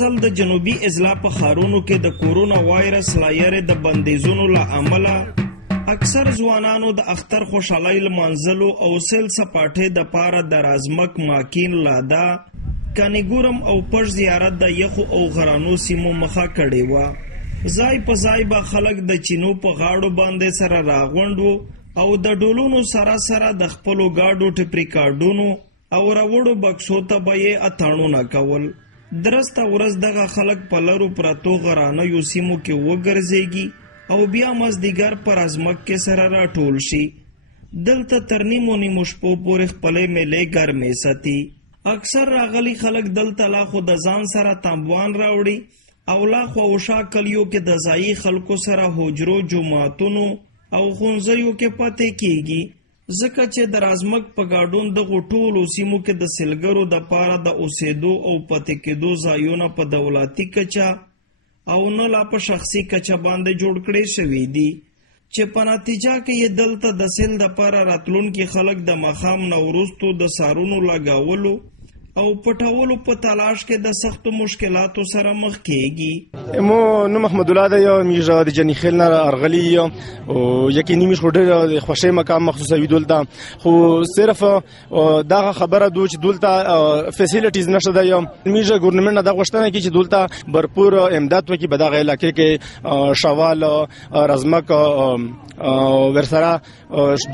ځل د جنوبي اضلاع په ښارونو کې د کورونا وایرس لایرې د بندیزونو له امله اکثر ځوانانو د اختر خوشحالۍ لمانځلو او سیل سپاټۍ دپاره د رازمک ماکین لادا کانیګورم او پټ زیارت د یخو او غرانو سیمو مخه کړې وه. ځای په ځای به خلک د چینو په غاړو باندې سره راغونډ وو او د ډولونو سره د خپلو ګاډو ټپري کارډونو او راوړو بکسو ته به یې اتاڼونه کول. درسته ورځ دغه خلک په لرو پرتو غرانیو سیمو کې وګرځېږي او بیا مازدیګر په رازمک کې سره راټول شي. دلته تر نیمو نیمو شپو پورې خپلې میلې ګرمې ساتي. اکثر راغلي خلک دلته لا خو د ځان سره تامبوان راوړي او لا خو وشا کلیو کې د ځایي خلکو سره حجرو جوماتونو او ښوونځیو کې پاتې کیږي، ځکه چې د رازمک په ګاډون دغو ټولو سیمو کې د سیلګرو دپاره د اوسېدو او پاتې کېدو ځایونه په دولتي کچه او نه لا په شخصي کچه باندې جوړ کړی شوي دي، چې په نتیجه کې یې دلته د سیل دپاره راتلونکي خلک د ماښام نه وروستو د سارونو لګولو او پټولو په تلاش کې د سختو مشکلاتو سره مخ کیږي. مو نو محمد الله د یو میژه د جنی خیل نه ارغلی او یقیني مش خډه د خوشی مقام مخصوصه وی دولته خو صرف دا خبره دو چې دولته فیسیلیټیز نشته د یو میژه ګورنمنت د غوښتنه کې چې دولته भरपूर امداد وکي په دغه علاقې کې شوال رزمک ورسره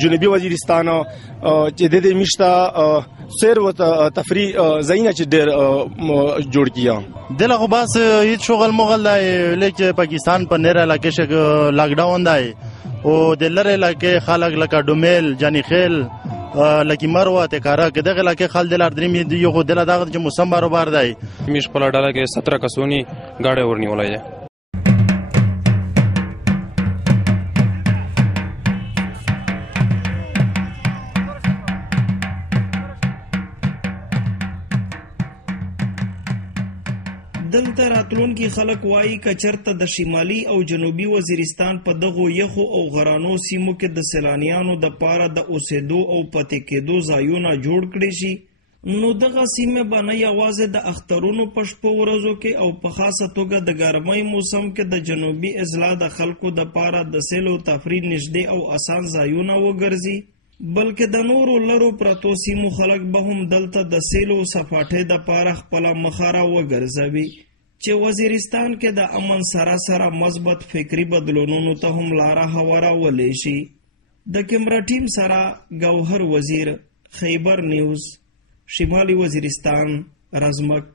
جنوبي وزیرستان چې د دې مشته سیر و تفریح زینه چې ډېر جوړ کیا دلته بس هیڅ شغل مغل دی لیکن پاکستان په نره علاقې شګ لاک ډاون دی او د لره علاقې خلک لکه ډومیل جانی خیل لکه مروه تکارا کې دغه علاقې خل د لار درې دی یو دلته دغه چې موسم باروبار دی میش په لاډاله کې 17 کسونی گاډي ورنیولای دی. دلته راتلونکي خلک وایي که چېرته د شمالي او جنوبي وزیرستان په دغو یخو او غرانو سیمو کې د سیلانیانو دپاره د اوسېدو او پاتې کېدو ځایونه جوړ کړي شي، نو دغه سیمې به نه یوازې د اخترونو په شپو ورځو کې او په خاصه توګه د ګرمۍ موسم کې د جنوبي اضلاع د خلکو دپاره د سیل او تفریح نږدې او اسان ځایونه وګرځي، بلکې د نورو لرو پرتو سیمو خلک به هم دلته د سیل او سپاټۍ دپاره خپله مخه را وګرځوي، چې وزیرستان کې د امن سره مثبت فکري بدلونونو ته هم لاره هوارولی شي. د کیمرا ټیم سره گوهر وزیر، خیبر نیوز، شمالي وزیرستان، رزمک.